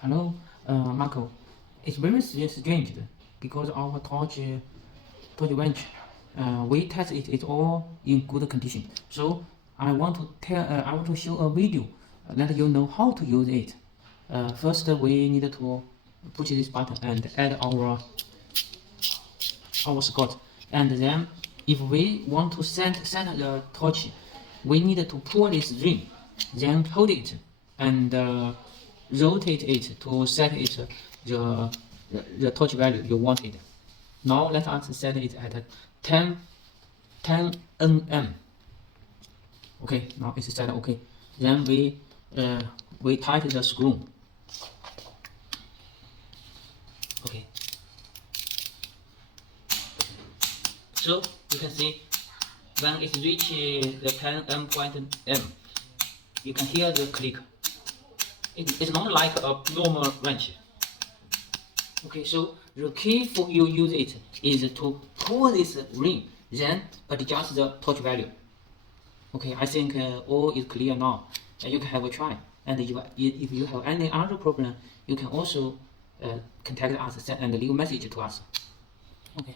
Hello, Marco. It's very strange because our torch wrench, we test it. It's all in good condition. So I want to show a video, let you know how to use it. First, we need to push this button and add our Scott. And then, if we want to set the torch, we need to pull this ring, then hold it and rotate it to set it the torch value you wanted. Now let us set it at 10 nm. Okay, now it's set. Okay, then we tighten the screw. Okay, so you can see when it reaches the 10 m, you can hear the click. It's not like a normal wrench. Okay, so the key for you use it is to pull this ring, then adjust the torch value. Okay, I think all is clear now. You can have a try. And if you have any other problem, you can also contact us and leave a message to us. Okay.